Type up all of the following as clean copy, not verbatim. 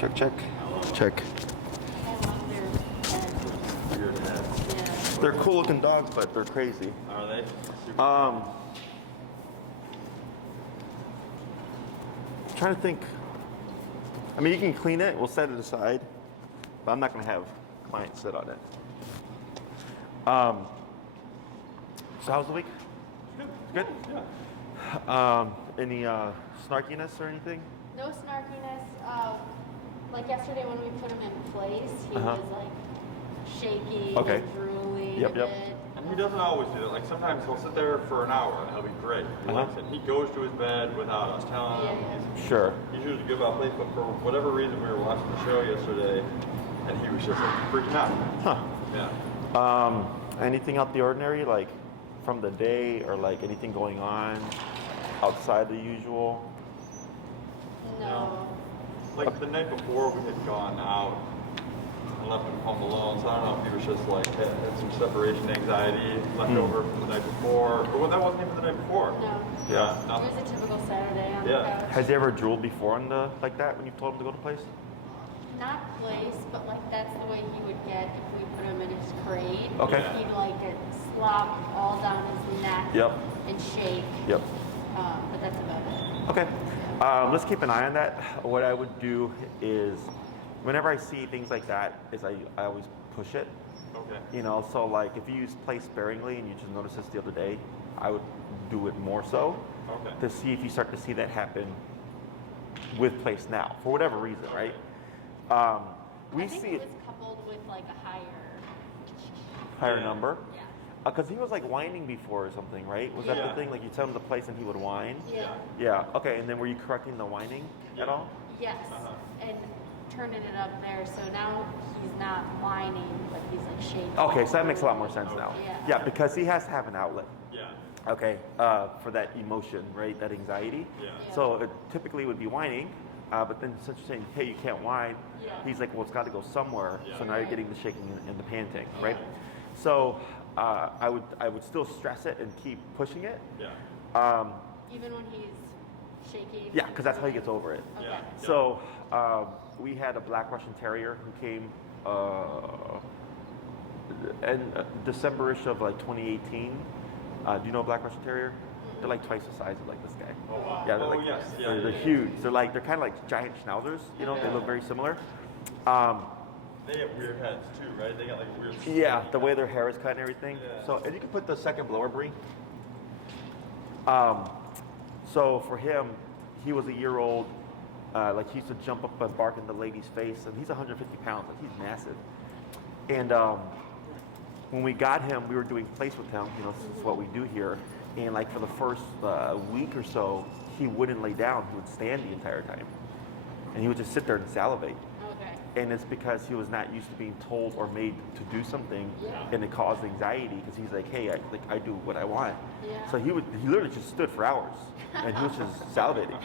Check, check, check. I love their Weird heads. Yeah. They're cool looking dogs, but they're crazy. Are they? Super Trying to think. I mean, you can clean it. We'll set it aside, but I'm not going to have clients sit on it. So how's the week? Good. Yeah. Any snarkiness or anything? No snarkiness. Like yesterday when we put him in place, he was like shaking Okay. and drooling Yep, a yep. bit. And he doesn't always do that. Like sometimes he'll sit there for an hour and he'll be great. He likes it. He goes to his bed without us telling him. Yeah. Sure. He's usually good about place, but for whatever reason we were watching the show yesterday and he was just like freaking out. Huh. Yeah. Anything out the ordinary, like from the day, or like anything going on outside the usual? No. Like the night before we had gone out and left him home alone, so I don't know if he was just like had some separation anxiety left over from the night before. Or well, that wasn't even the night before. No. Yeah. It Nothing. was a typical Saturday on Yeah. the couch. Has he ever drooled before on the like that when you've told him to go to place? Not place, but like that's the way he would get if we put him in his crate. Okay. He'd like get slop all down his neck Yep. and shake. Yep. But that's about it. Okay. Let's keep an eye on that. What I would do is, whenever I see things like that, is I always push it. Okay. You know, so like if you use play sparingly and you just noticed this the other day, I would do it more so Okay. to see if you start to see that happen with place now for whatever reason, right? We I think see it it was coupled with like a higher Yeah. number yeah. because he was like whining before or something, right? Was that Yeah. the thing? Like you tell him the place and he would whine. Yeah. Yeah. Okay. And then were you correcting the whining at all? Yes. Uh-huh. And turning it up there, so now he's not whining, but he's like shaking. Okay, so that makes a lot more sense now. Yeah. Yeah, because he has to have an outlet. Yeah. Okay, for that emotion, right? That anxiety. Yeah. Yeah. So it typically would be whining, but then since you're saying, hey, you can't whine, Yeah. he's like, well, it's got to go somewhere. Yeah. So now you're getting the shaking and the panting, right? So I would still stress it and keep pushing it. Yeah. Even when he's shaking. Yeah, because that's how he gets over it. Okay. Yeah. So we had a Black Russian Terrier who came in December-ish of like 2018. Do you know a Black Russian Terrier? They're like twice the size of like this guy. Oh wow. Yeah, they're oh like, yes. Yeah. they're yeah. huge. They're kind of like giant schnauzers. You know, they look very similar. They have weird heads too, right? They got like weird. Yeah, the way their hair is cut and everything. Yeah. So, and you can put the second blower Brie. So for him, he was a year old. Like he used to jump up and bark in the lady's face, and he's 150 pounds. Like he's massive. And when we got him, we were doing place with him. You know, this is what we do here. And like for the first week or so, he wouldn't lay down. He would stand the entire time, and he would just sit there and salivate. Okay. And it's because he was not used to being told or made to do something, Yeah. and it caused anxiety because he's like, hey, I do what I want. Yeah. So he literally just stood for hours, and he was just salivating.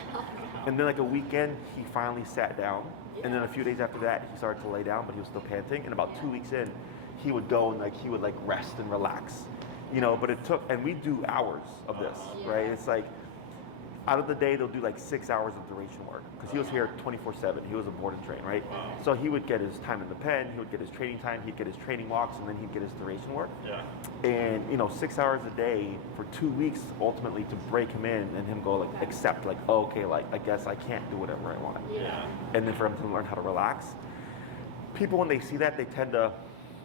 And then like a weekend, he finally sat down, and then a few days after that, he started to lay down, but he was still panting. And about 2 weeks in, he would go and he would rest and relax, you know. But it took, and we do hours of this, right? It's like out of the day, they'll do like 6 hours of duration work because he was here 24/7. He was a board and train, right? So he would get his time in the pen, he would get his training time, he'd get his training walks, and then he'd get his duration work. Yeah. And 6 hours a day for 2 weeks, ultimately to break him in and him go accept oh, okay, I guess I can't do whatever I want. Yeah. And then for him to learn how to relax. People, when they see that, they tend to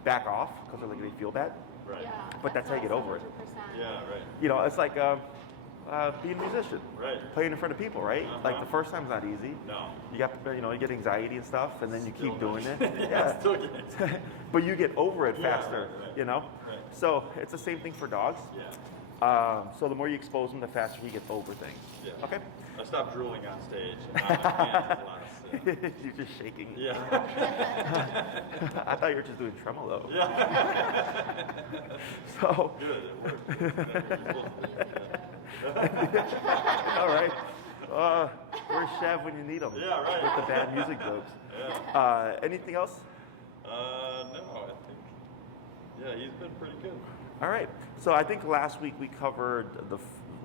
back off because they feel bad. Right. Yeah. But that's how you get over it. 100%. Yeah. Right. It's like being a musician, Right. playing in front of people, right? Like Uh-huh. the first time's not easy. No. You got, you get anxiety and stuff, and then you Still keep doing it. Yeah. Still get it. But you get over it Yeah, faster, right. Right. So it's the same thing for dogs. Yeah. So the more you expose him, the faster he gets over things. Yeah. Okay. I stopped drooling on stage. And now my hands are less, You're just shaking. yeah. I thought you were just doing tremolo. Yeah. So, Good. It worked. You're supposed to do all right. Where's Chev when you need him? Yeah, right. With the bad music jokes. Yeah. Anything else? No, I think. Yeah, he's been pretty good. All right. So I think last week we covered the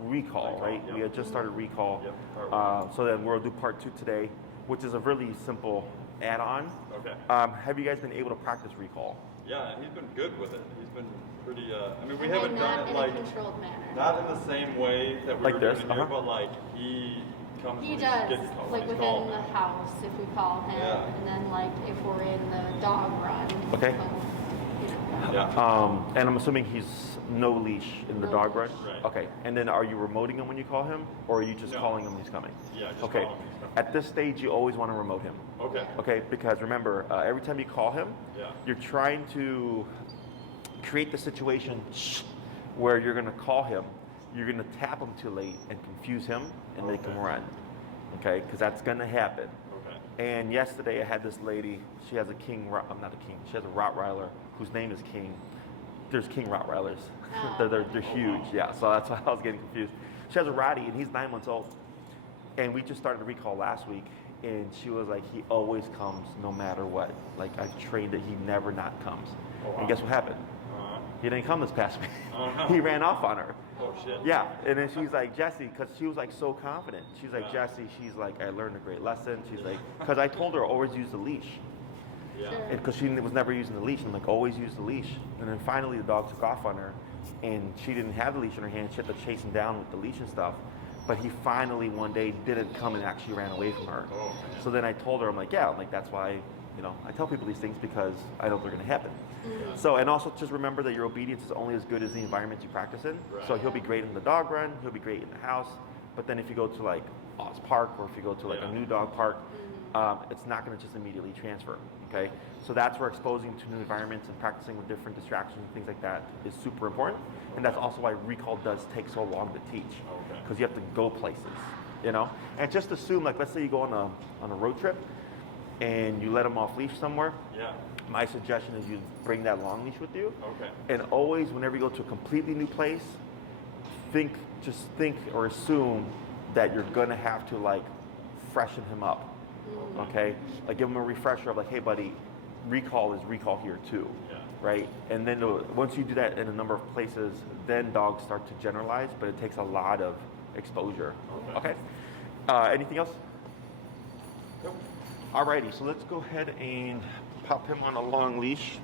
recall, right? Yep. We had just started recall. Yep, part one. So then we'll do part 2 today, which is a really simple add on. Okay. Have you guys been able to practice recall? Yeah, and he's been good with it. He's been pretty. I mean, we And haven't then done not it in like a controlled manner. not in the same way that we Like were this, doing here, uh-huh. but like he comes. He when does, He's getting, like when he's within calling. the house if we call him, Yeah. and then like if we're in the dog run. Okay. You know. Yeah. And I'm assuming he's no leash in the No dog run? leash. Right. Okay. And then are you remoting him when you call him? Or are you just No. calling him when he's coming? Yeah, just okay. call him when he's coming. At this stage, you always want to remote him. Okay. Okay? Because remember, every time you call him, Yeah. you're trying to create the situation where you're going to call him, you're going to tap him too late and confuse him and make him Okay. run. Okay? Because that's going to happen. Okay. And yesterday I had this lady, she has a I'm not a king, she has a Rottweiler whose name is King. There's King Rottweilers. Oh. they're huge, yeah, so that's why I was getting confused. She has a Rottie and he's 9 months old. And we just started a recall last week and she was like, he always comes no matter what. Like I've trained that he never not comes. Oh, wow. And guess what happened? He didn't come this past week. Uh-huh. He ran off on her. Oh shit. Yeah, and then she's like, Jesse, because she was like so confident. She's like, Yeah. Jesse, she's like, I learned a great lesson. She's like, because I told her always use the leash. Yeah. Sure. Because she was never using the leash. I'm like, always use the leash. And then finally the dog took off on her and she didn't have the leash in her hand. She had to chase him down with the leash and stuff. But he finally one day didn't come and actually ran away from her. Oh, man. So then I told her, I'm like, yeah, I'm like, that's why, you know, I tell people these things because I know they're going to happen. Yeah. So, and also just remember that your obedience is only as good as the environment you practice in. Right. So he'll be great in the dog run, he'll be great in the house, but then if you go to like Oz Park or if you go to like Yeah. a new dog park, it's not going to just immediately transfer, okay? So that's where exposing to new environments and practicing with different distractions and things like that is super important. And that's also why recall does take so long to teach, Okay. because you have to go places, you know? And just assume, like, let's say you go on a road trip and you let them off leash somewhere. Yeah. My suggestion is you bring that long leash with you. Okay. And always, whenever you go to a completely new place, just think or assume that you're gonna have to like freshen him up. Okay? Like give him a refresher of like, hey buddy, recall is recall here too. Yeah. Right? And then once you do that in a number of places, then dogs start to generalize, but it takes a lot of exposure. Okay. Anything else? Nope. Alrighty, so let's go ahead and pop him on a long leash.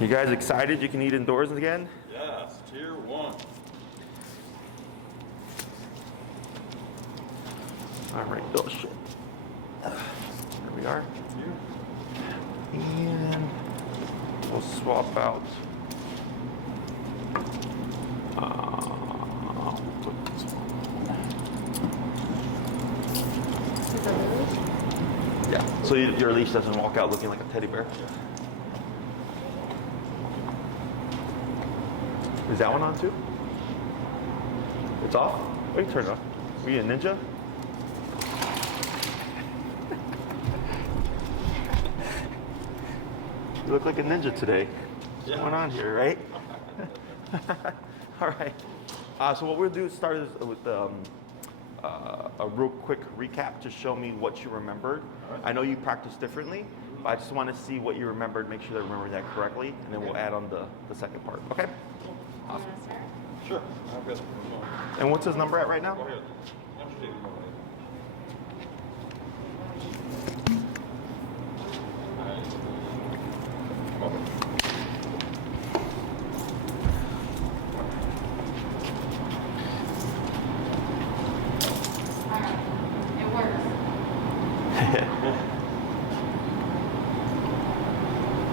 You guys excited? You can eat indoors again? Yes. Tier 1. Alright, oh shit. There we are. And we'll swap out. Put this one. Is that really? Yeah, so your leash doesn't walk out looking like a teddy bear. Is that one on too? It's off? Wait, turn it off. Are you a ninja? You look like a ninja today. What's Yeah. going on here, right? All right. So what we'll do is start with a real quick recap to show me what you remembered. All right. I know you practice differently, but I just want to see what you remembered, make sure that I remember that correctly, and then we'll add on the second part. Okay? You wanna start? Sure. I'm good. And what's his number at right now? Go ahead. Why don't you take it away? Alright. It works.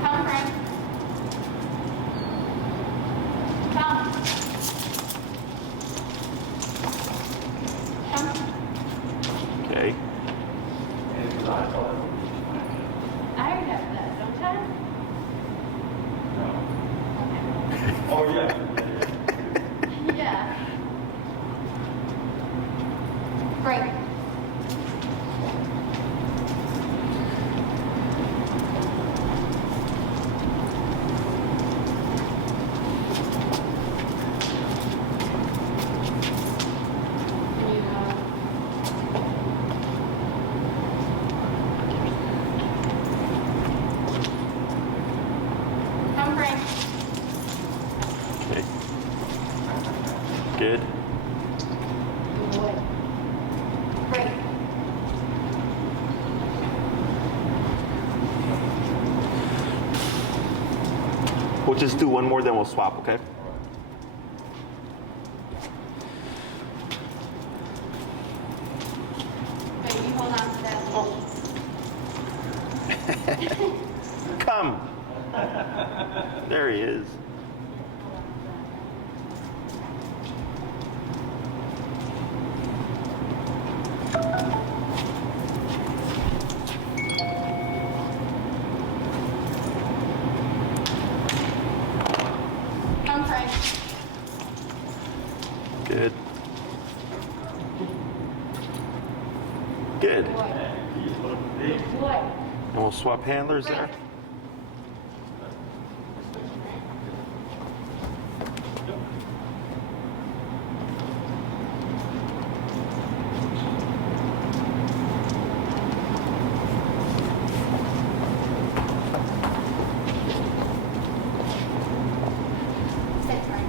Come, Frank. Come. Come. Okay. I already have that, don't I? Oh, yeah. Okay. Yeah. Break. Come, Frank. Okay. Good. We'll just do one more, then we'll swap, okay? Wait, you hold on to that. Come. There he is. Come, Frank. Good. Good. Boy. And we'll swap handlers there. Sit, Frank.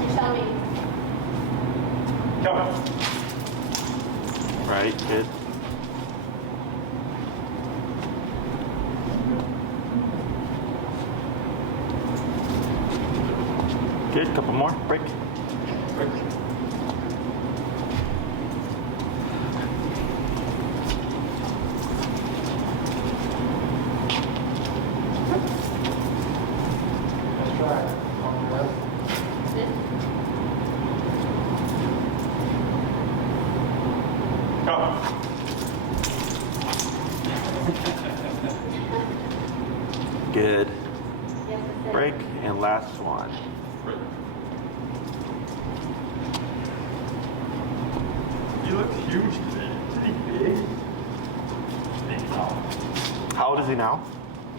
You tell me. Come. Right, good. Good, couple more, break. Sit. Come. Good. Yes, sit. Break, and last one. Right. He looks huge today. Isn't he big? Big now. How old is he now?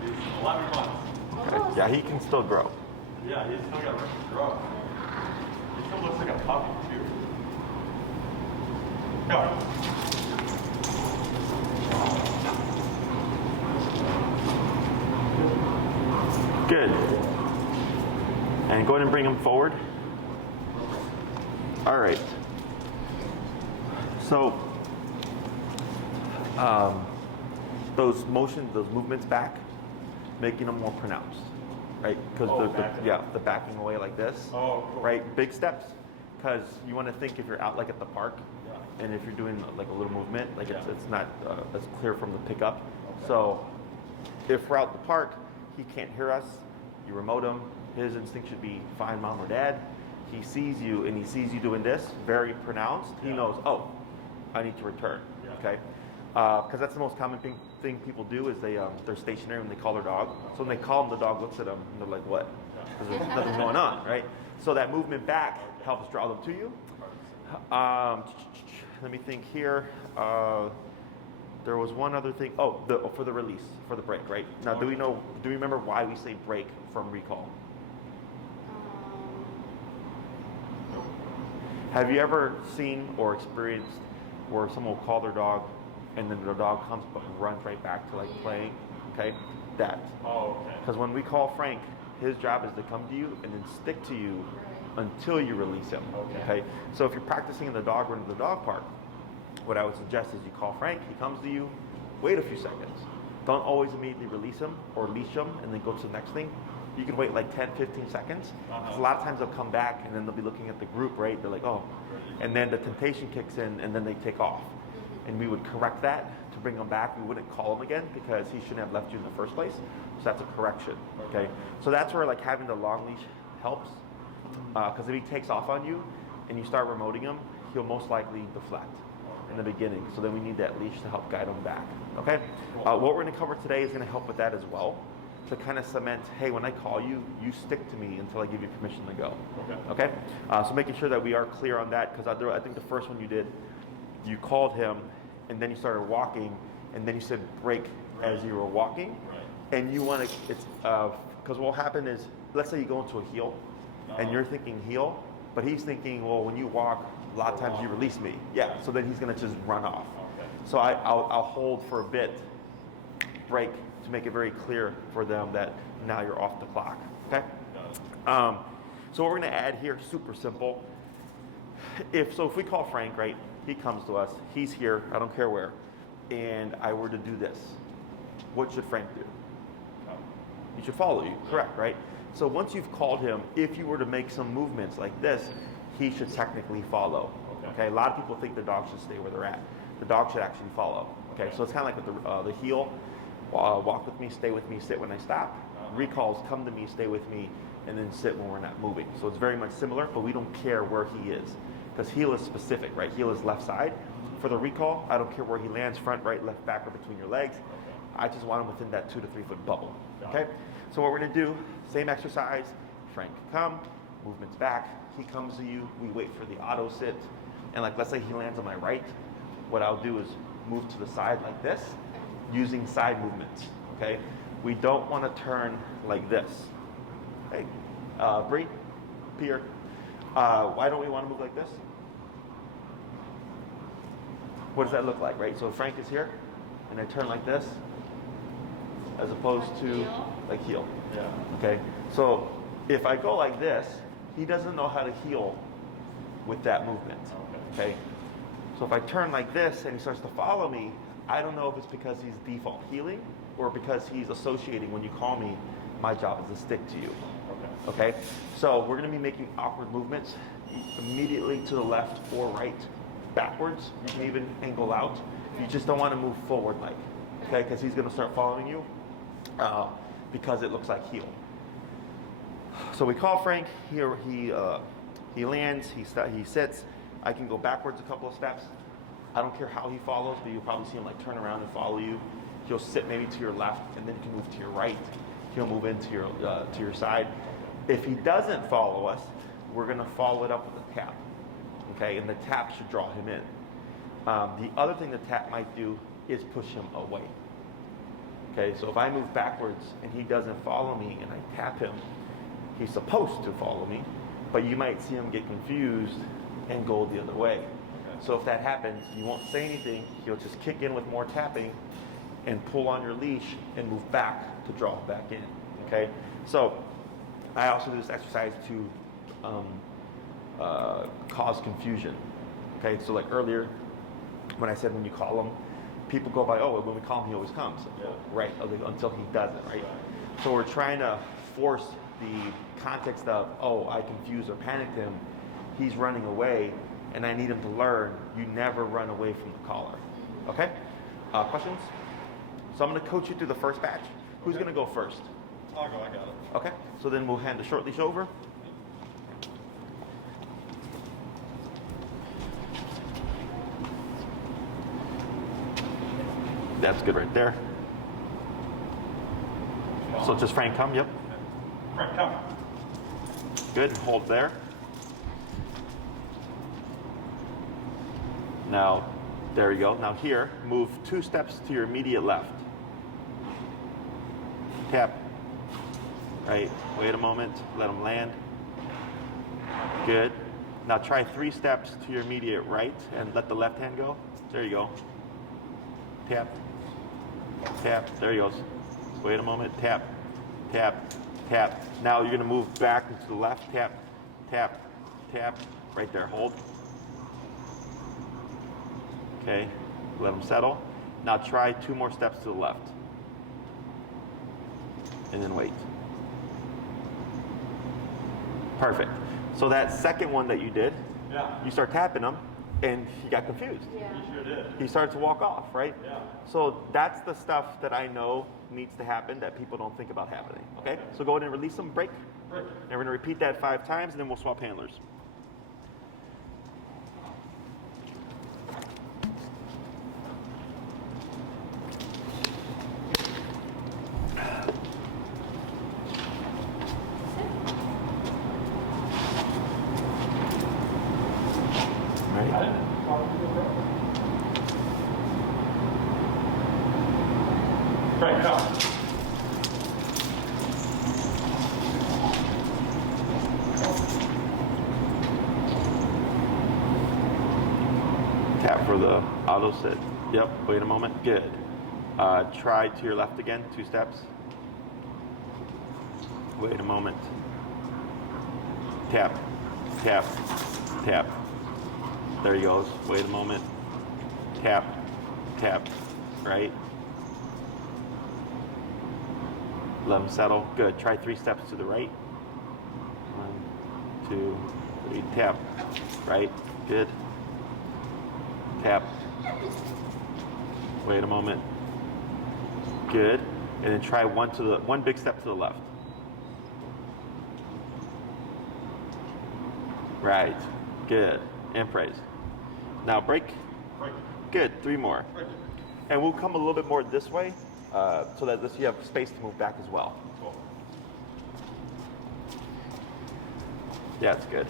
He's 11 months. Okay. Yeah, he can still grow. Yeah, he's still got room to grow. He still looks like a puppy, too. Come. Good. And go ahead and bring him forward. All right. So, those movements back, making them more pronounced, right? Because the backing away like this, Oh, cool. right? Big steps, because you want to think if you're out like at the park, and if you're doing like a little movement, like it's not as clear from the pickup. Okay. So, if we're out the park, he can't hear us. You remote him. His instinct should be find mom or dad. He sees you and he sees you doing this, very pronounced. He knows, oh, I need to return. Yeah. Okay, because that's the most common thing people do is they're stationary when they call their dog. So when they call him, the dog looks at them and they're like, what? Because there's nothing going on, right? So that movement back helps draw them to you. Let me think here. There was one other thing. Oh, for the release, for the break, right? Now, do we remember why we say break from recall? Have you ever seen or experienced where someone will call their dog and then their dog comes but runs right back to like playing? Okay, that. Oh, okay. Because when we call Frank, his job is to come to you and then stick to you until you release him. Okay. So if you're practicing in the dog run of the dog park, what I would suggest is you call Frank, he comes to you, wait a few seconds. Don't always immediately release him or leash him and then go to the next thing. You can wait like 10, 15 seconds. Because a lot of times they'll come back and then they'll be looking at the group, right? They're like, oh. And then the temptation kicks in and then they take off. And we would correct that to bring them back. We wouldn't call him again because he shouldn't have left you in the first place. So that's a correction, okay? So that's where like having the long leash helps. Because if he takes off on you and you start remoting him, he'll most likely deflect in the beginning. So then we need that leash to help guide him back, okay? What we're gonna cover today is gonna help with that as well. To kind of cement, hey, when I call you, you stick to me until I give you permission to go. Okay? So making sure that we are clear on that, because I think the first one you did, you called him, and then you started walking, and then you said break as you were walking, and you want to, it's, because what will happen is, let's say you go into a heel, and you're thinking heel, but he's thinking, well, when you walk, a lot of times you release me. Yeah, so then he's going to just run off. So I'll hold for a bit, break, to make it very clear for them that now you're off the clock, okay? So what we're gonna add here, super simple. If we call Frank, right, he comes to us, he's here, I don't care where. and I were to do this, what should Frank do? He should follow you, correct, right? So once you've called him, if you were to make some movements like this, he should technically follow. Okay, a lot of people think the dog should stay where they're at. The dog should actually follow. Okay, so it's kind of like with the heel, walk with me, stay with me, sit when I stop. Recalls, come to me, stay with me, and then sit when we're not moving. So it's very much similar, but we don't care where he is. Because heel is specific, right? Heel is left side. For the recall, I don't care where he lands, front, right, left, back, or between your legs. I just want him within that 2 to 3 foot bubble. Okay? So what we're gonna do, same exercise, Frank come, movements back, he comes to you, we wait for the auto sit, and like let's say he lands on my right, what I'll do is move to the side like this, using side movements, okay? We don't wanna turn like this. Hey, Bree, Pierre, why don't we wanna move like this? What does that look like, right? So Frank is here, and I turn like this, as opposed to like heel. Yeah. Okay, so if I go like this, he doesn't know how to heel with that movement. Okay, so if I turn like this and he starts to follow me, I don't know if it's because he's default heeling or because he's associating when you call me, my job is to stick to you. Okay, so we're going to be making awkward movements immediately to the left or right, backwards. You can even angle out. You just don't want to move forward like, okay, because he's going to start following you because it looks like heel. So we call Frank. He lands. He sits. I can go backwards a couple of steps. I don't care how he follows, but you'll probably see him like turn around and follow you. He'll sit maybe to your left, and then he can move to your right. He'll move into your side. If he doesn't follow us, we're going to follow it up with a tap. Okay, and the tap should draw him in. The other thing the tap might do is push him away. Okay, so if I move backwards and he doesn't follow me and I tap him, he's supposed to follow me, but you might see him get confused and go the other way. So if that happens, you won't say anything. He'll just kick in with more tapping and pull on your leash and move back to draw back in. Okay, so I also do this exercise to cause confusion. Okay, so like earlier when I said when you call him, people go by, oh, when we call him, he always comes. Yeah. Right, until he doesn't, right? So we're trying to force the context of, oh, I confused or panicked him, he's running away, and I need him to learn, you never run away from the caller. Okay? Questions? So I'm going to coach you through the first batch. Who's going to go first? I'll go, I got it. Okay, so then we'll hand the short leash over. That's good right there. So just Frank come, yep. Frank, come. Good, hold there. Now, there you go. Now here, move 2 steps to your immediate left. Tap. Right, wait a moment, let him land. Good. Now try 3 steps to your immediate right and let the left hand go. There you go. Tap. Tap, there he goes. Wait a moment, tap, tap, tap. Now you're gonna move back to the left, tap, tap, tap, right there, hold. Okay, let him settle. Now try 2 more steps to the left. And then wait. Perfect. So that second one that you did, you start tapping him, and he got confused. Yeah. You sure did. He started to walk off, right? Yeah. So that's the stuff that I know needs to happen that people don't think about happening. Okay? So go ahead and release them, break. Break. And we're going to repeat that 5 times, and then we'll swap handlers. Frank, come. Tap for the auto sit. Yep, wait a moment. Good. Try to your left again, 2 steps. Wait a moment. Tap, tap, tap. There he goes. Wait a moment. Tap, tap, right? Let them settle. Good. Try 3 steps to the right. 1, 2, 3. Tap. Right. Good. Tap. Wait a moment. Good. And then try one big step to the left. Right. Good. And praise. Now break. Good. 3 more. And we'll come a little bit more this way so that you have space to move back as well. Cool. Yeah, it's good.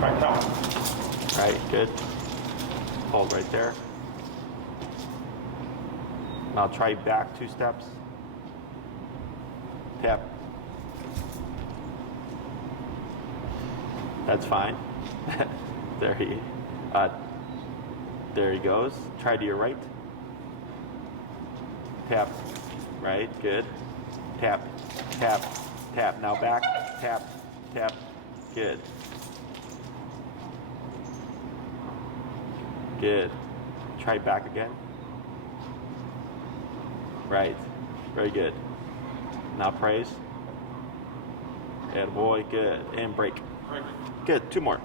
Right, now. Right, good. Hold right there. Now try back 2 steps. Tap. That's fine. there he goes. Try to your right. Tap. Right, good. Tap, tap, tap. Now back. Tap, tap. Good. Good. Try back again. Right. Very good. Now praise. Attaboy. Good. And break. Good. 2 more.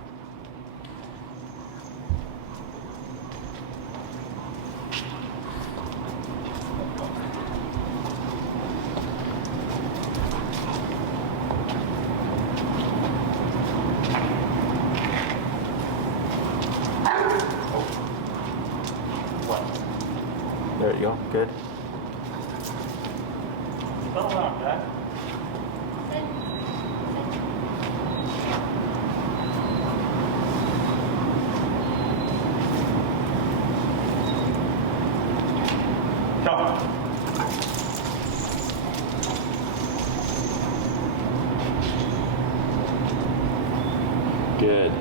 There you go. Good. Settle down, Jack. Come. Good.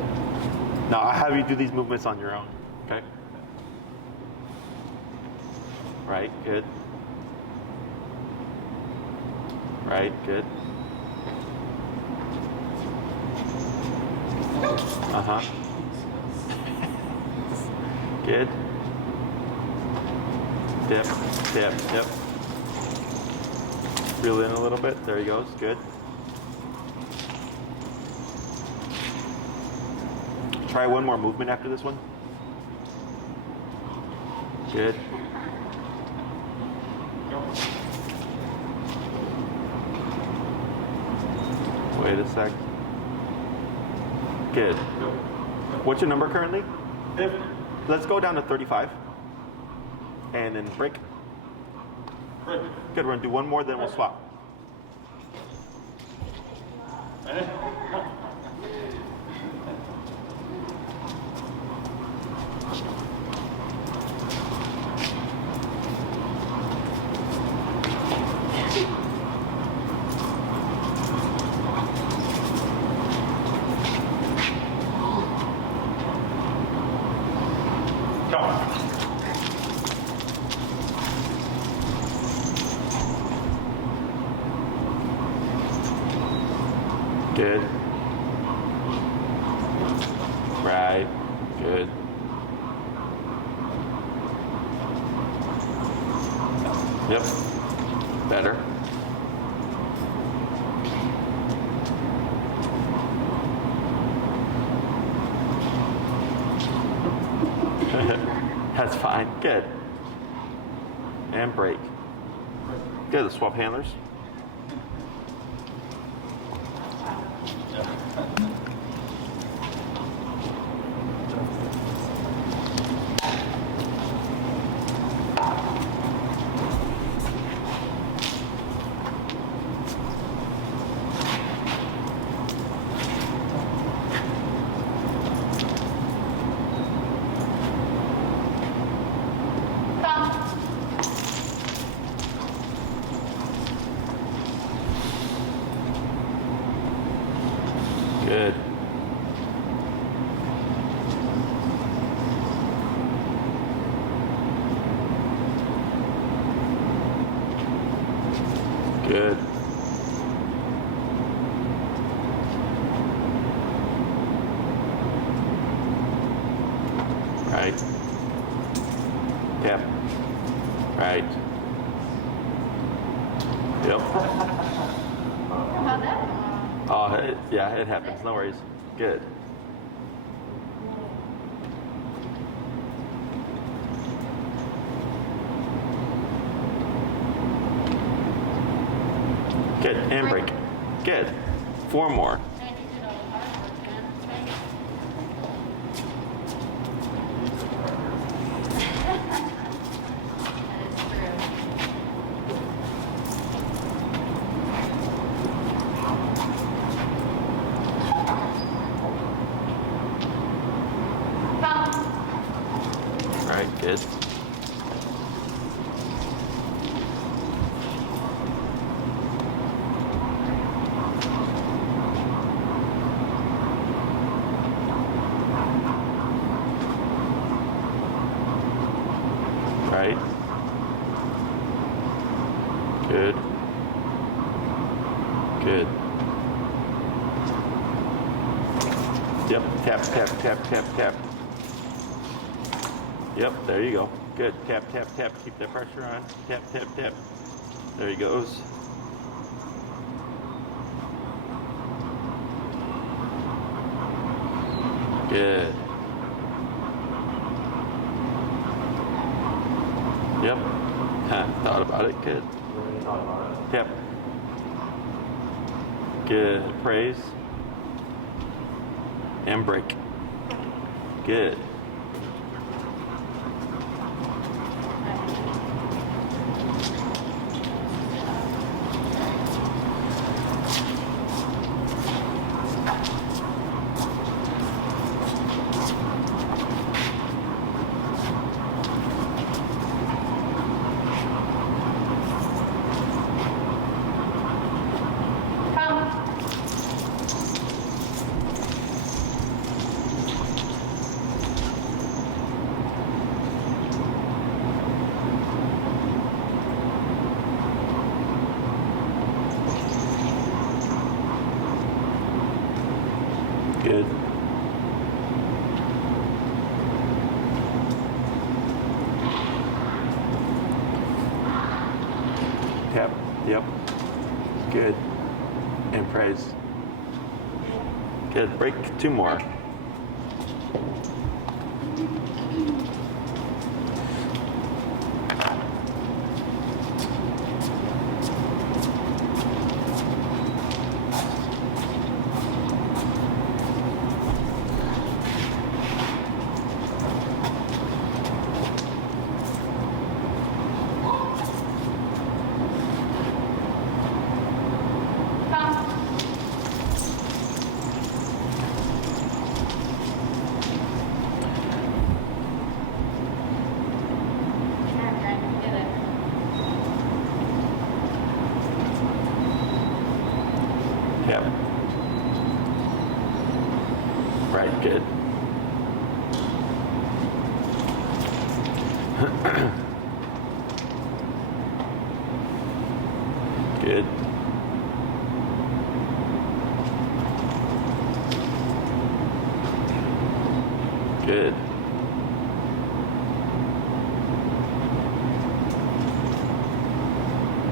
Now I'll have you do these movements on your own. Okay? Right, good. Right, good. Uh-huh. Good. Dip, dip, dip. Reel in a little bit. There he goes. Good. Try one more movement after this one. Good. Wait a sec. Good. What's your number currently? 50. Let's go down to 35. And then break. Break. Good, we're gonna do one more, then we'll swap. Good. Right. Good. Yep. Better. That's fine. Good. And break. Good. Let's swap handlers. Good. Right. Tap. Right. Yep. How'd that come out? Oh, yeah, it happens. No worries. Good. Good. And break. Good. 4 more. Man, you did all the hard work, man. Thanks. That is true. Pump. All right. Good. Right. Good. Good. Yep. Tap, tap, tap, tap, tap. Yep. There you go. Good. Tap, tap, tap. Keep that pressure on. Tap, tap, tap. There he goes. Good. Yep. Thought about it. Good. Yep. Good. Praise. And break. Good. Pump. Good. Tap. Yep. Good. And praise. Good. Break 2 more. Pump. Yeah, Brandon, you did it. Yep. Right. Good. Good. Good.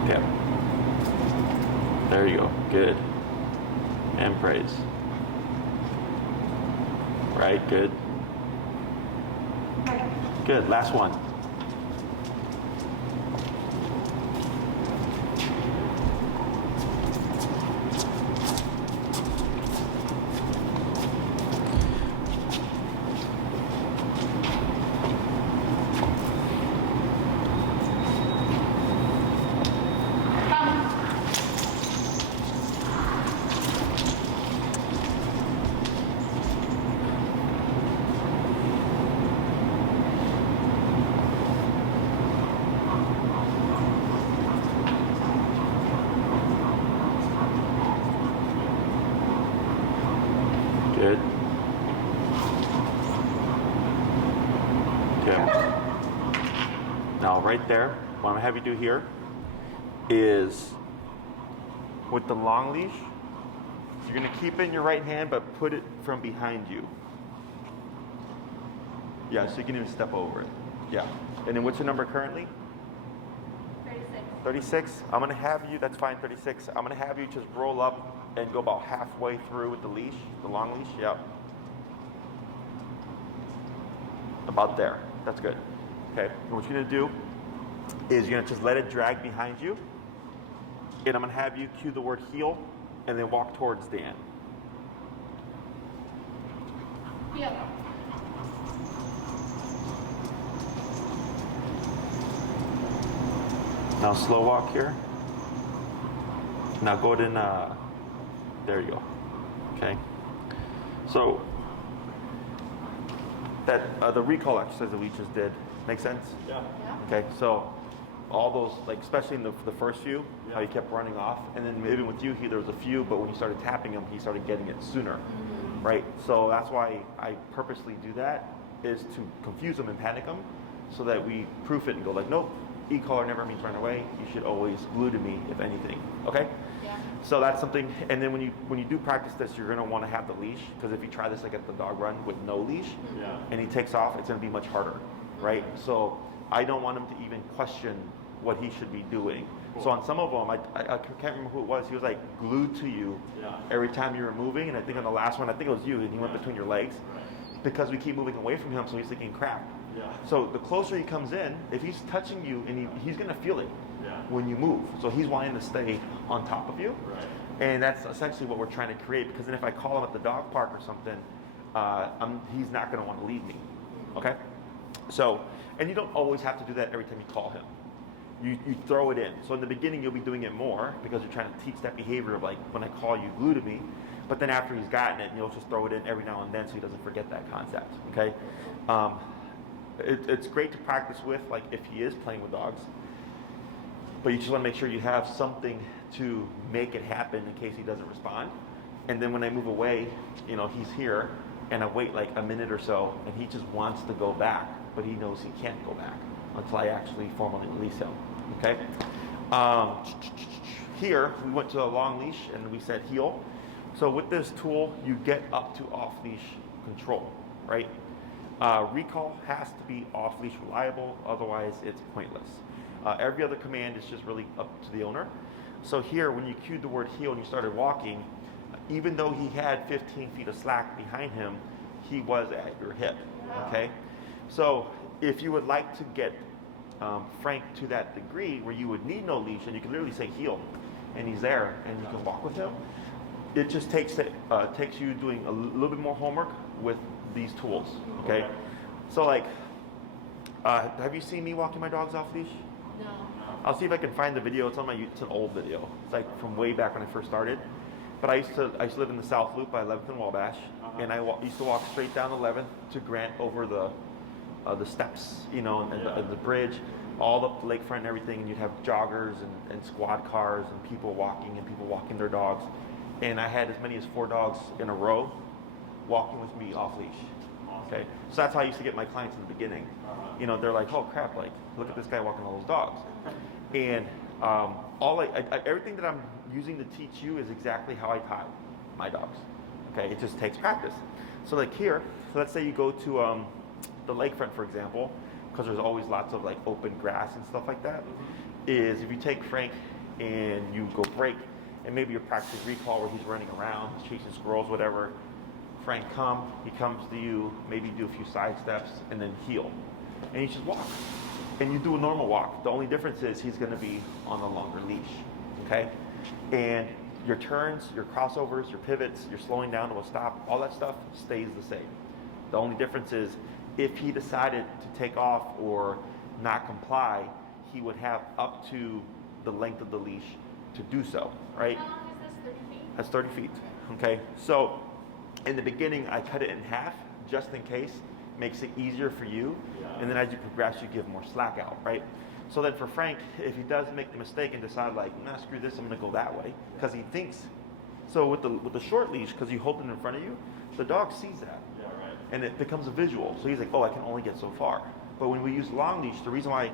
Yep. There you go. Good. And praise. Right. Good. Good. Last one. Pump. Good. Good. Now, right there, what I'm going to have you do here is With the long leash, you're gonna keep it in your right hand, but put it from behind you. Yeah, so you can even step over it. Yeah. And then what's your number currently? 36. 36. I'm gonna have you, that's fine, 36. I'm gonna have you just roll up and go about halfway through with the leash, the long leash, yeah. About there, that's good. Okay, and what you're gonna do is you're gonna just let it drag behind you, and I'm gonna have you cue the word heel, and then walk towards Dan. Heel. Now slow walk here. Now go ahead and, there you go. Okay. So that the recall exercise that we just did, make sense? Yeah. Yeah. Okay, so all those, like especially in the first few, how Yeah. he kept running off, and then maybe with you, there was a few, but when you started tapping him, he started getting it sooner, right? So that's why I purposely do that, is to confuse him and panic him, so that we proof it and go like, nope, e-collar never means run away. You should always glue to me if anything. Okay? Yeah. So that's something. And then when you do practice this, you're gonna want to have the leash, because if you try this like at the dog run with no leash, Yeah. and he takes off, it's gonna be much harder, right? So I don't want him to even question what he should be doing. Cool. So on some of them, I can't remember who it was. He was like glued to you Yeah. every time you were moving. And I think on the last one, I think it was you, and he went between your legs, Right. because we keep moving away from him, so he's thinking crap. Yeah. So the closer he comes in, if he's touching you, and he's gonna feel it Yeah. when you move. So he's wanting to stay on top of you. Right. And that's essentially what we're trying to create, because then if I call him at the dog park or something, he's not going to want to leave me. Okay? So, and you don't always have to do that every time you call him. You throw it in. So in the beginning, you'll be doing it more, because you're trying to teach that behavior of like, when I call you, glue to me. But then after he's gotten it, you'll just throw it in every now and then so he doesn't forget that concept. Okay? It's great to practice with, like if he is playing with dogs. But you just want to make sure you have something to make it happen in case he doesn't respond. And then when I move away, he's here, and I wait like a minute or so, and he just wants to go back, but he knows he can't go back until I actually formally release him. Okay? Here, we went to a long leash, and we said heel. So with this tool, you get up to off-leash control, right? Recall has to be off-leash reliable, otherwise it's pointless. Every other command is just really up to the owner. So here, when you cued the word heel and you started walking, even though he had 15 feet of slack behind him, he was at your hip, okay? So if you would like to get Frank to that degree where you would need no leash, and you can literally say heel, and he's there, and you can walk with him, it just takes you doing a little bit more homework with these tools, okay? So like, have you seen me walking my dogs off leash? No. I'll see if I can find the video. It's an old video. It's like from way back when I first started. But I used to live in the South Loop by 11th and Wabash, and I used to walk straight down 11th to Grant over the steps, and the bridge, all up the lakefront and everything. And you'd have joggers and squad cars and people walking their dogs. And I had as many as 4 dogs in a row walking with me off leash. Okay, so that's how I used to get my clients in the beginning. They're like, oh crap, like look at this guy walking all those dogs. And everything that I'm using to teach you is exactly how I tie my dogs. Okay, it just takes practice. So like here, so let's say you go to the lakefront, for example, because there's always lots of like open grass and stuff like that. Is if you take Frank and you go break, and maybe you're practicing recall where he's running around, chasing squirrels, whatever. Frank he comes to you, maybe do a few side steps, and then heel. And you just walk. And you do a normal walk. The only difference is he's going to be on a longer leash, okay? And your turns, your crossovers, your pivots, your slowing down to a stop, all that stuff stays the same. The only difference is if he decided to take off or not comply, he would have up to the length of the leash to do so, right? How long is this, 30 feet? That's 30 feet, okay? So in the beginning, I cut it in half just in case. Makes it easier for you. And then as you progress, you give more slack out, right? So then for Frank, if he does make the mistake and decide like, nah, screw this, I'm gonna go that way, because he thinks. So with the short leash, because you hold it in front of you, the dog sees that. Yeah, right. And it becomes a visual. So he's like, oh, I can only get so far. But when we use long leash, the reason why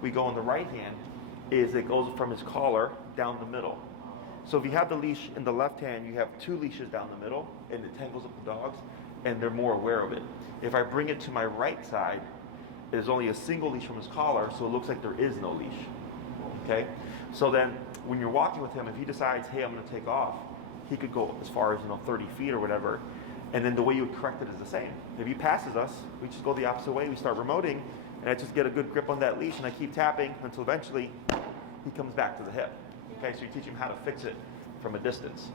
we go on the right hand is it goes from his collar down the middle. So if you have the leash in the left hand, you have 2 leashes down the middle, and it tangles up the dogs, and they're more aware of it. If I bring it to my right side, there's only a single leash from his collar, so it looks like there is no leash. Okay? So then, when you're walking with him, if he decides, hey, I'm going to take off, he could go as far as 30 feet or whatever, and then the way you would correct it is the same. If he passes us, we just go the opposite way. We start remoting, and I just get a good grip on that leash, and I keep tapping until eventually he comes back to the hip. Okay, so you teach him how to fix it from a distance,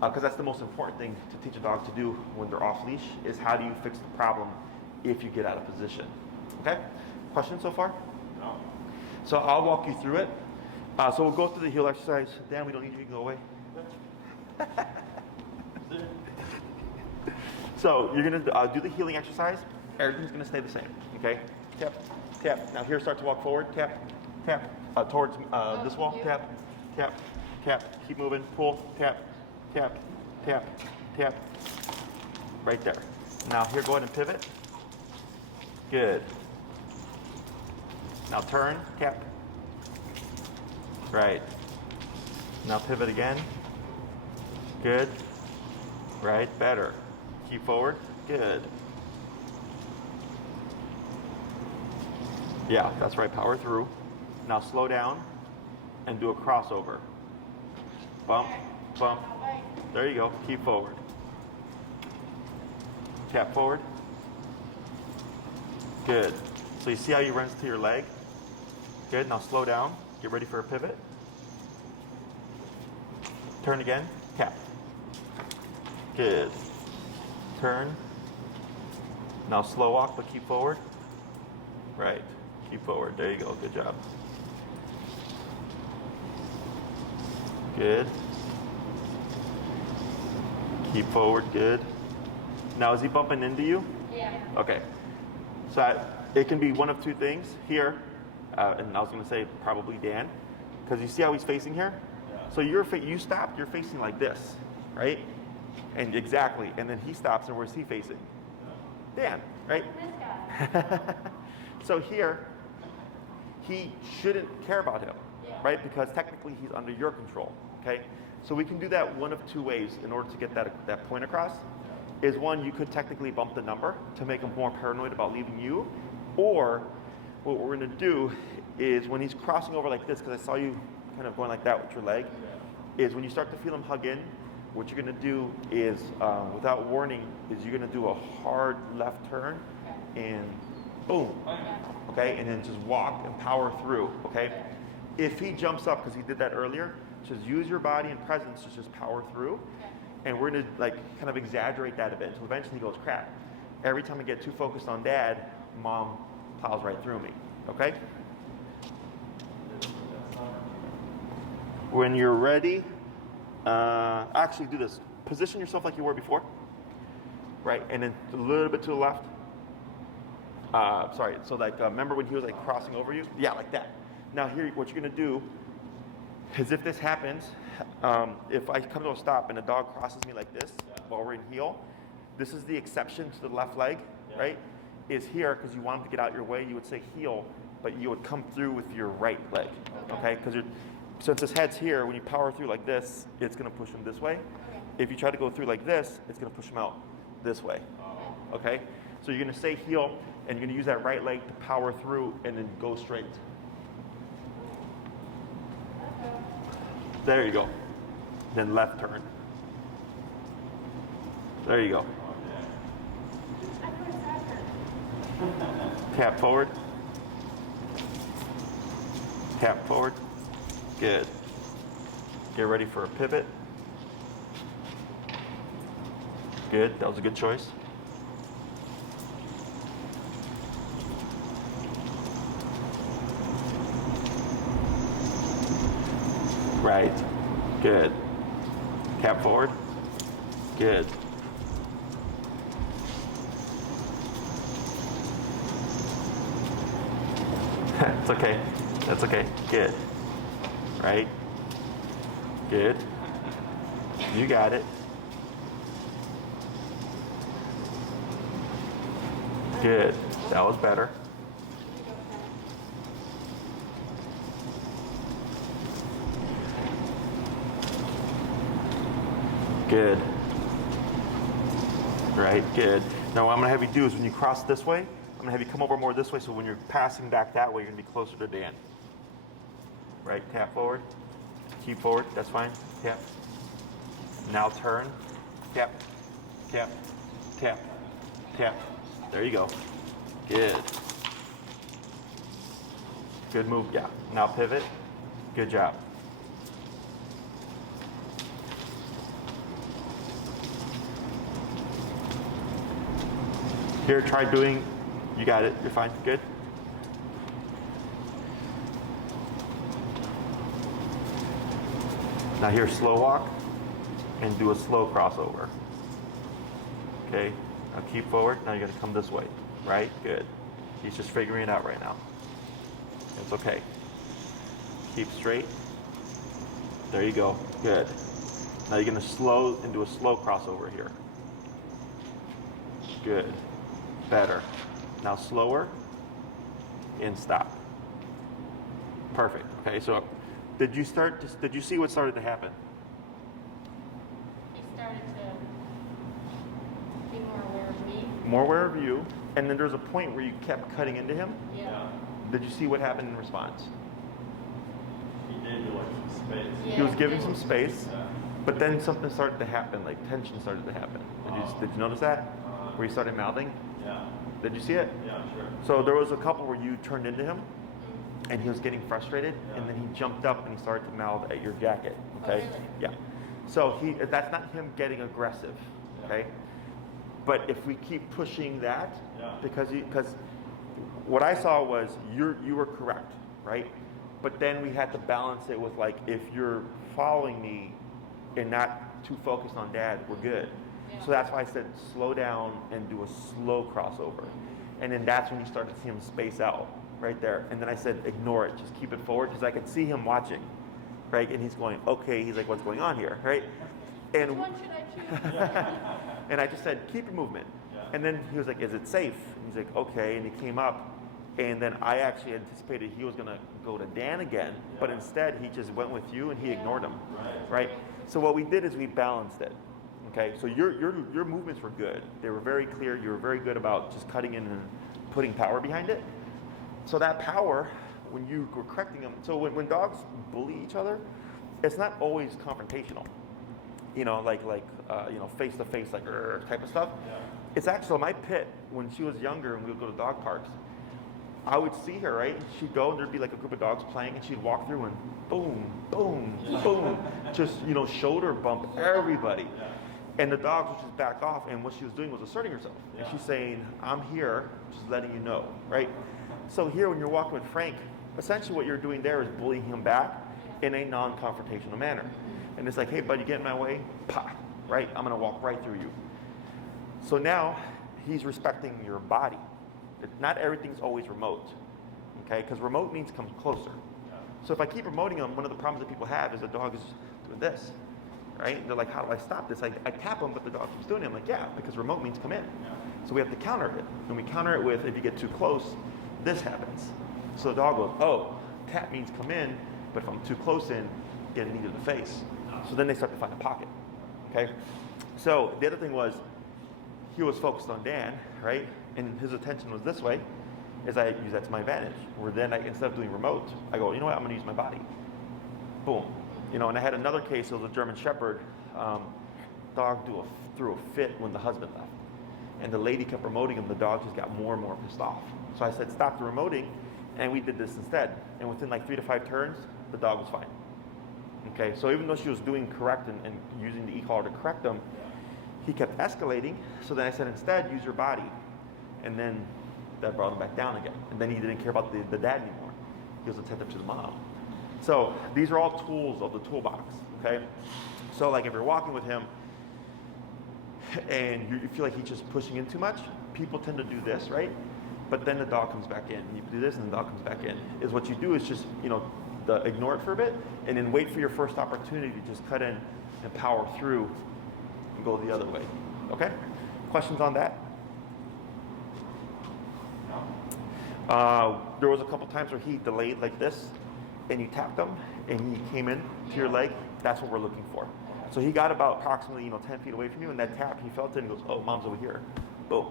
because that's the most important thing to teach a dog to do when they're off leash is how do you fix the problem if you get out of position. Okay, questions so far? No. So I'll walk you through it. So we'll go through the heel exercise. Dan, we don't need you to go away. So you're gonna do the healing exercise. Everything's gonna stay the same. Okay, tap, tap. Now here, start to walk forward. Tap, tap towards this wall. Tap, tap, tap. Keep moving. Pull. Tap, tap, tap, tap. Right there. Now here, go ahead and pivot. Good. Now turn. Tap. Right. Now pivot again. Good. Right. Better. Keep forward. Good. Yeah, that's right. Power through. Now slow down and do a crossover. Bump, bump. There you go. Keep forward. Tap forward. Good. So you see how he runs to your leg? Good. Now slow down. Get ready for a pivot. Turn again. Tap. Good. Turn. Now slow walk, but keep forward. Right. Keep forward. There you go. Good job. Good. Keep forward. Good. Now, is he bumping into you? Yeah. Okay. So it can be one of 2 things here, and I was going to say probably Dan, because you see how he's facing here? Yeah. So you stopped, you're facing like this, right? And exactly, and then he stops, and where's he facing? Dan, right? This guy. So here, he shouldn't care about him, Yeah. right? Because technically he's under your control, okay? So we can do that one of 2 ways in order to get that point across. Is one, you could technically bump the number to make him more paranoid about leaving you, or what we're gonna do is when he's crossing over like this, because I saw you kind of going like that with your leg, is when you start to feel him hug in, what you're gonna do is, without warning, is you're gonna do a hard left turn and boom, okay? And then just walk and power through, okay? If he jumps up, because he did that earlier, just use your body and presence to just power through. And we're gonna like kind of exaggerate that a bit until eventually he goes, crap. Every time I get too focused on dad, mom plows right through me, okay? When you're ready, actually do this. Position yourself like you were before, right? And then a little bit to the left. Sorry, so like, remember when he was like crossing over you? Yeah, like that. Now here, what you're gonna do is if this happens, if I come to a stop and a dog crosses me like this while we're in heel, this is the exception to the left leg, right? Is here, because you want him to get out your way, you would say heel, but you would come through with your right leg, okay? Because since his head's here, when you power through like this, it's gonna push him this way. If you try to go through like this, it's gonna push him out this way, okay? So you're gonna stay heel, and you're gonna use that right leg to power through and then go straight. There you go. Then left turn. There you go. Tap forward. Tap forward. Good. Get ready for a pivot. Good. That was a good choice. Right. Good. Tap forward. Good. It's okay. That's okay. Good. Right. Good. You got it. Good. That was better. Good. Right, good. Now what I'm gonna have you do is when you cross this way, I'm gonna have you come over more this way, so when you're passing back that way, you're gonna be closer to Dan. Right, tap forward. Keep forward, that's fine. Tap. Now turn. Tap, tap, tap, tap. There you go. Good. Good move, yeah. Now pivot. Good job. Here, try doing, you got it, you're fine, good. Now here, slow walk and do a slow crossover. Okay, now keep forward. Now you're gonna come this way, right? Good. He's just figuring it out right now. It's okay. Keep straight. There you go, good. Now you're gonna slow and do a slow crossover here. Good, better. Now slower and stop. Perfect, okay, so did you see what started to happen? He started to be more aware of me. More aware of you, and then there's a point where you kept cutting into him. Yeah. Did you see what happened in response? He gave you like some space. Yeah. He was giving some space, but then something started to happen, like tension started to happen. Did you notice that? Where he started mouthing? Yeah. Did you see it? Yeah, sure. So there was a couple where you turned into him, and he was getting frustrated, and then he jumped up and he started to mouth at your jacket. Okay? Oh, really? Yeah. So that's not him getting aggressive. Okay? But if we keep pushing that, because what I saw was you were correct, right? But then we had to balance it with, like, if you're following me and not too focused on Dad, we're good. So that's why I said slow down and do a slow crossover. And then that's when you start to see him space out right there. And then I said, ignore it, just keep it forward, because I could see him watching, right? And he's going, okay, he's like, what's going on here, right? And Which one should I choose? and I just said, keep your movement. And then he was like, is it safe? And he's like, okay. And he came up, and then I actually anticipated he was gonna go to Dan again, but instead he just went with you and he ignored him, right? So what we did is we balanced it. Okay, so your movements were good. They were very clear. You were very good about just cutting in and putting power behind it. So that power, when you were correcting them, so when dogs bully each other, it's not always confrontational. You know, like face to face, like type of stuff. It's actually my pit when she was younger and we would go to dog parks. I would see her, right? She'd go and there'd be like a group of dogs playing, and she'd walk through and boom, boom, boom, just shoulder bump everybody. And the dogs would just back off, and what she was doing was asserting herself. And she's saying, I'm here, just letting you know, right? So here when you're walking with Frank, essentially what you're doing there is bullying him back in a non-confrontational manner. And it's like, hey buddy, get in my way, pah, right? I'm gonna walk right through you. So now he's respecting your body. Not everything's always remote, okay? Because remote means come closer. So if I keep remoting him, one of the problems that people have is the dog is doing this. Right? And they're like, how do I stop this? I tap him, but the dog keeps doing it. I'm like, yeah, because remote means come in. So we have to counter it. And we counter it with, if you get too close, this happens. So the dog goes, oh, tap means come in, but if I'm too close in, get a knee to the face. So then they start to find a pocket. Okay? So the other thing was, he was focused on Dan, right? And his attention was this way, as I use that to my advantage. Where then, instead of doing remote, I go, you know what, I'm gonna use my body. Boom. And I had another case, it was a German Shepherd. Dog threw a fit when the husband left. And the lady kept remoting him, the dog just got more and more pissed off. So I said, stop the remoting, and we did this instead. And within like 3 to 5 turns, the dog was fine. Okay, so even though she was doing correct and using the e-collar to correct him, he kept escalating. So then I said, instead, use your body. And then that brought him back down again. And then he didn't care about the dad anymore. He was attentive to the mom. So these are all tools of the toolbox, okay? So like if you're walking with him and you feel like he's just pushing in too much, people tend to do this, right? But then the dog comes back in. You do this and the dog comes back in. Is what you do is just, ignore it for a bit and then wait for your first opportunity to just cut in and power through and go the other way, okay? Questions on that? There was a couple times where he delayed like this, and you tapped him, and he came in to your leg. That's what we're looking for. So he got about approximately 10 feet away from you, and that tap, he felt it and goes, oh, mom's over here. Boom.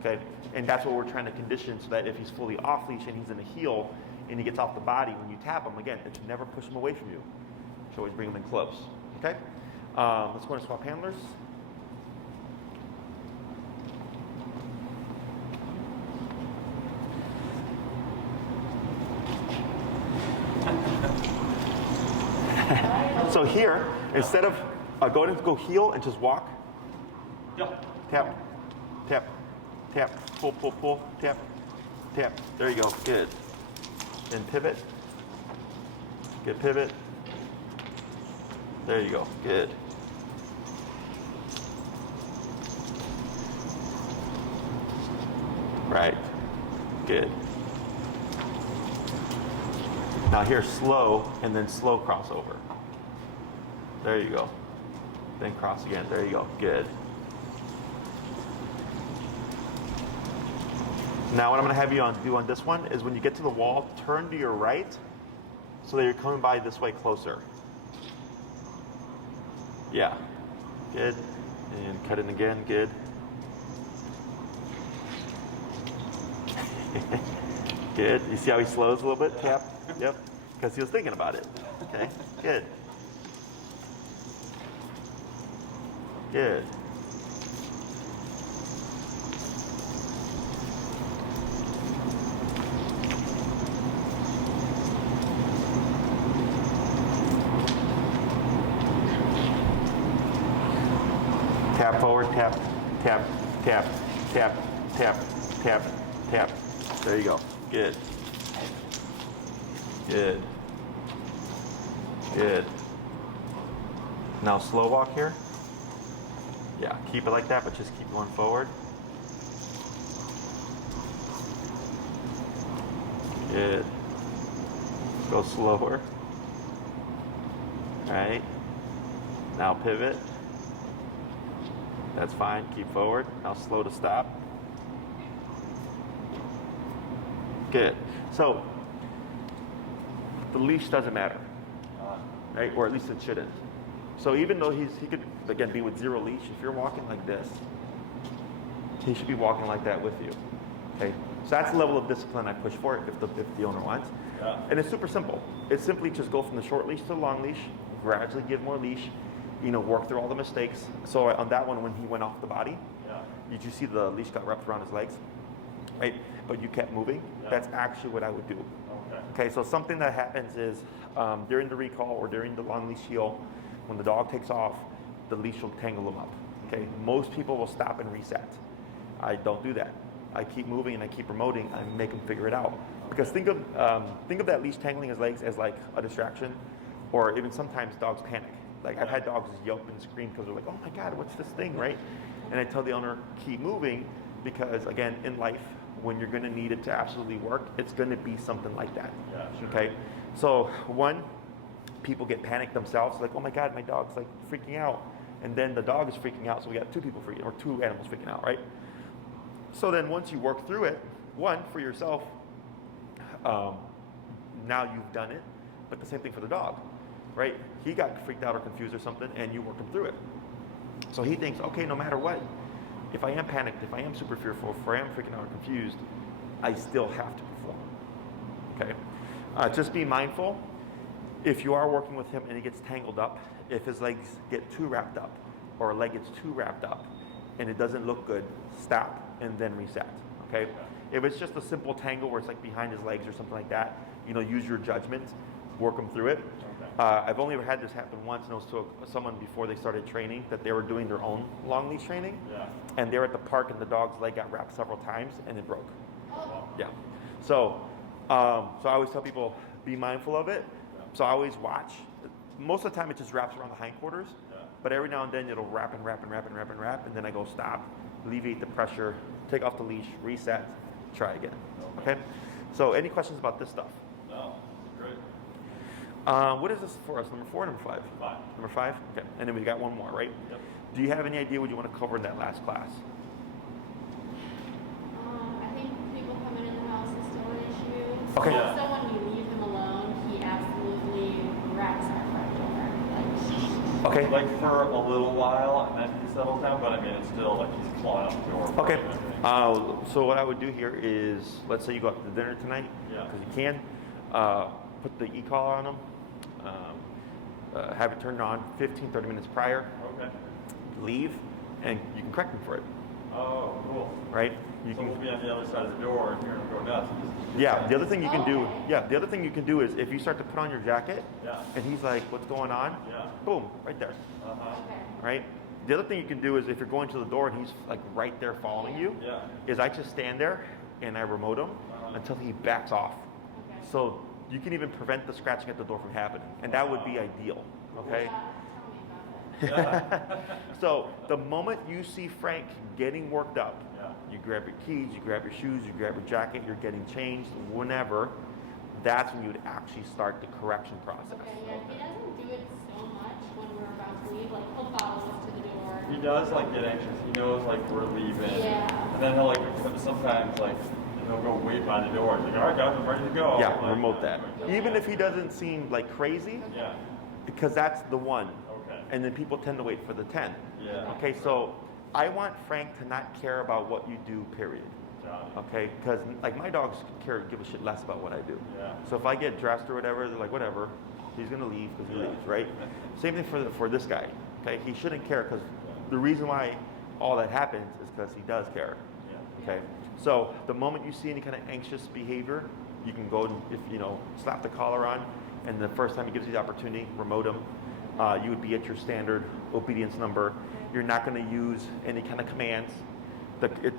Okay? And that's what we're trying to condition so that if he's fully off leash and he's in a heel and he gets off the body, when you tap him, again, it should never push him away from you. You should always bring him in close. Okay? Let's go and swap handlers. So here, instead of go ahead and go heel and just walk. Yeah. Tap, tap, tap, pull, pull, pull, tap, tap. There you go. Good. And pivot. Good pivot. There you go. Good. Right. Good. Now here, slow, and then slow crossover. There you go. Then cross again. There you go. Good. Now what I'm going to have you do on this one is when you get to the wall, turn to your right so that you're coming by this way closer. Yeah. Good. And cut in again. Good. Good. You see how he slows a little bit? Tap. Yep. Because he was thinking about it. Okay. Good. Good. Tap forward, tap, tap, tap, tap, tap, tap, tap. There you go. Good. Good. Good. Now slow walk here. Yeah, keep it like that, but just keep going forward. Good. Go slower. All right. Now pivot. That's fine. Keep forward. Now slow to stop. Good. So the leash doesn't matter, right? Or at least it shouldn't. So even though he could again be with zero leash, if you're walking like this, he should be walking like that with you. Okay. So that's the level of discipline I push for if the owner wants. Yeah. And it's super simple. It's simply just go from the short leash to the long leash, gradually give more leash, work through all the mistakes. So on that one, when he went off the body, did you see the leash got wrapped around his legs? Right? But you kept moving. Yeah. That's actually what I would do. Okay. Okay, so something that happens is during the recall or during the long leash heel, when the dog takes off, the leash will tangle them up. Okay, most people will stop and reset. I don't do that. I keep moving and I keep promoting. I make them figure it out. Because think of that leash tangling his legs as like a distraction, or even sometimes dogs panic. Like I've had dogs yelp and scream because they're like, "Oh my God, what's this thing?" Right? And I tell the owner, keep moving, because again, in life, when you're going to need it to absolutely work, it's going to be something like that. Yeah, sure. Okay, so one, people get panicked themselves, like, "Oh my God, my dog's like freaking out," and then the dog is freaking out, so we got two people freaking, or two animals freaking out, right? So then once you work through it, one, for yourself, now you've done it, but the same thing for the dog, right? He got freaked out or confused or something, and you worked him through it. So he thinks, okay, no matter what, if I am panicked, if I am super fearful, if I am freaking out or confused, I still have to perform, okay? Just be mindful, if you are working with him and he gets tangled up, if his legs get too wrapped up, or a leg gets too wrapped up, and it doesn't look good, stop and then reset, okay? If it's just a simple tangle where it's like behind his legs or something like that, use your judgment, work them through it. I've only ever had this happen once, and it was to someone before they started training, that they were doing their own long leash training, and they were at the park and the dog's leg got wrapped several times and it broke. Yeah. So, so I always tell people, be mindful of it. So I always watch. Most of the time it just wraps around the hindquarters, but every now and then it'll wrap and wrap and wrap and wrap and wrap, and then I go stop, alleviate the pressure, take off the leash, reset, try again. Okay? So any questions about this stuff? No, great. What is this for us? Number 4 or number 5? 5. Number 5? Okay. And then we got one more, right? Yep. Do you have any idea what you want to cover in that last class? I think people coming in the house is still an issue. Okay. Yeah. Also, when we leave him alone, he absolutely wraps our front door. Okay. Like for a little while, and then he settles down. But I mean, it's still like he's clawing up the door. Okay. So what I would do here is, let's say you go out to dinner tonight, Yeah. because you can. Put the e-collar on them. Have it turned on 15, 30 minutes prior. Okay. Leave, and you can correct them for it. Oh, cool. Right? You So can. we'll be on the other side of the door and hear him go nuts. Yeah. The other thing you can do. Okay. Yeah. The other thing you can do is if you start to put on your jacket, Yeah. and he's like, "What's going on?" Yeah. Boom, right there. Uh-huh. Okay. Right. The other thing you can do is if you're going to the door and he's like right there following you, Yeah. is I just stand there and I remote him until he backs off. Okay. So you can even prevent the scratching at the door from happening, and that would be ideal. Okay. Yeah, tell me about it. Yeah. So the moment you see Frank getting worked up, Yeah. you grab your keys, you grab your shoes, you grab your jacket, you're getting changed, whenever, that's when you would actually start the correction process. Okay, yeah, he doesn't do it so much when we're about to leave. Like, he'll follow us to the door. He does like get anxious. He knows like we're leaving. Yeah. And then he'll like sometimes like he'll go wait by the door. He's like, all right, guys, I'm ready to go. Yeah, Like, remote that. Yeah. Even if he doesn't seem like crazy, Yeah. because that's the one. Okay. And then people tend to wait for the 10. Yeah. Okay, so I want Frank to not care about what you do, period. Got it. Okay, because like my dogs give a shit less about what I do. Yeah. So if I get dressed or whatever, they're like, whatever, he's gonna leave because he Yeah. leaves, right? Same thing for this guy. Okay, he shouldn't care because the reason why all that happens is because he does care. Yeah. Okay, so the moment you see any kind of anxious behavior, you can go and slap the collar on, and the first time he gives you the opportunity, remote him. You would be at your standard obedience number. You're not going to use any kind of commands.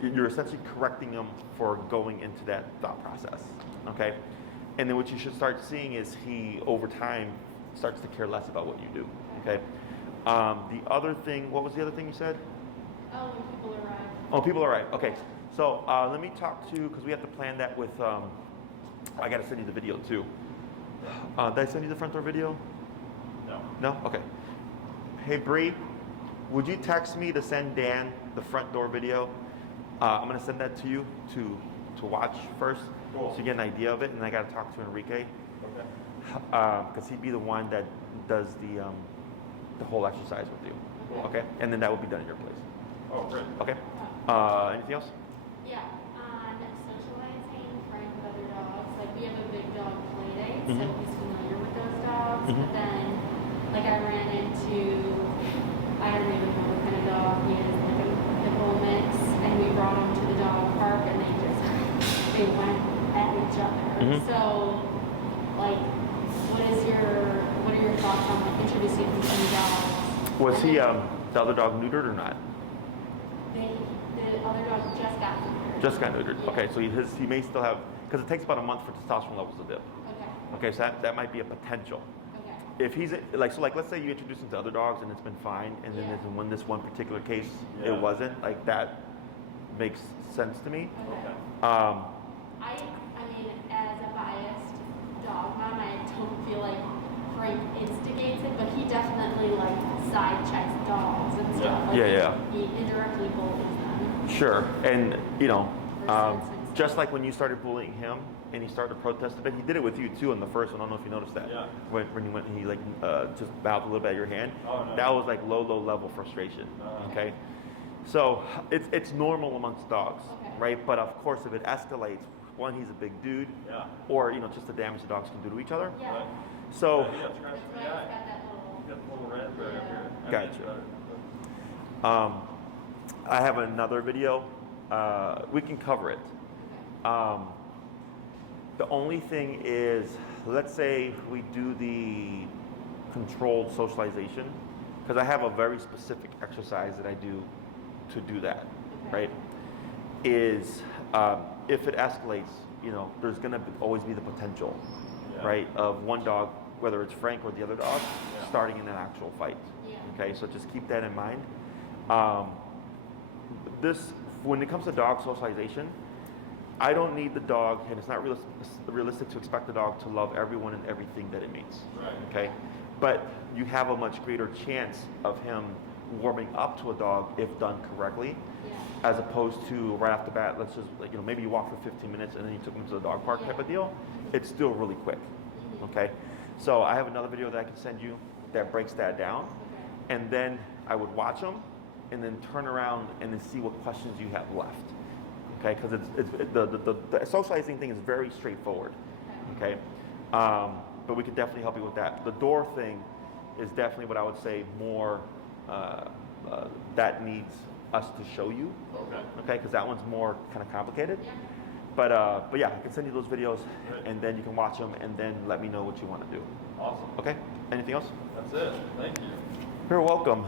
You're essentially correcting them for going into that thought process. Okay, and then what you should start seeing is he over time starts to care less about what you do. Okay. The other thing, what was the other thing you said? Oh, when people arrive. Oh, people are right. Okay. So let me talk to, because we have to plan that with, I got to send you the video too. Did I send you the front door video? No. No? Okay. Hey, Bree, would you text me to send Dan the front door video? I'm going to send that to you to watch first, Cool. so you get an idea of it, and I got to talk to Enrique, Okay. because he'd be the one that does the whole exercise with you. Cool. Okay? And then that will be done at your place. Oh, great. Okay? Anything else? Yeah, on socializing Frank with other dogs, like we have a big dog play date, so Mhm. he's familiar with those dogs. Mhm. But then, like I ran into, I don't even know what kind of dog he is, like a pit bull mix, and we brought him to the dog park, and they went at each other. Mhm. So, like, what are your thoughts on like introducing him to new dogs? Was And he then the other dog neutered or not? the other dog just got neutered. Just got neutered. Yeah. Okay, so he may still have, because it takes about a month for testosterone levels to dip. Okay. Okay, so that might be a potential. Okay. If he's let's say you introduce him to other dogs and it's been fine, and then Yeah. in this one particular case Yeah. it wasn't, like that makes sense to me. Okay. Um, I mean, as a biased dog mom, I don't feel like Frank instigates it, but he definitely like side checks dogs and stuff. Yeah. Like, Yeah. He indirectly bullies them. Sure, and Versus just like when you started bullying him and he started to protest a bit, he did it with you too in the first one. I don't know if you noticed that. Yeah. When you went, he like just mouthed a little bit at your hand. Oh, no. That was like low level frustration. Uh-huh. Okay, so it's normal amongst dogs, Okay. right? But of course, if it escalates, one, he's a big dude, Yeah. or just the damage the dogs can do to each other. Yeah. Right. So. Yeah, scratch That's the why he's guy. got that little. Got the little raspberry up here. I mean, Gotcha. I have another video. We can cover it. The only thing is, let's say we do the controlled socialization, because I have a very specific exercise that I do to do that, Okay. right? Is if it escalates, there's going to always be the potential, Yeah. right, of one dog, whether it's Frank or the other dog, Yeah. starting in an actual fight. Yeah. Okay, so just keep that in mind. When it comes to dog socialization, I don't need the dog, and it's not realistic to expect the dog to love everyone and everything that it meets. Right. Okay, but you have a much greater chance of him warming up to a dog if done correctly, Yeah. as opposed to right off the bat. Let's just maybe you walk for 15 minutes and then you took him to the dog park type of deal. It's still really quick. Mhm. Okay, so I have another video that I can send you that breaks that down. Okay. and then I would watch them, and then turn around and then see what questions you have left. Okay, because the socializing thing is very straightforward. Okay, but we could definitely help you with that. The door thing is definitely what I would say more that needs us to show you. Okay, because that one's more kind of complicated. Yeah. But yeah, I can send you those videos, and then you can watch them, and then let me know what you want to do. Awesome. Okay. Anything else? That's it. Thank you. You're welcome.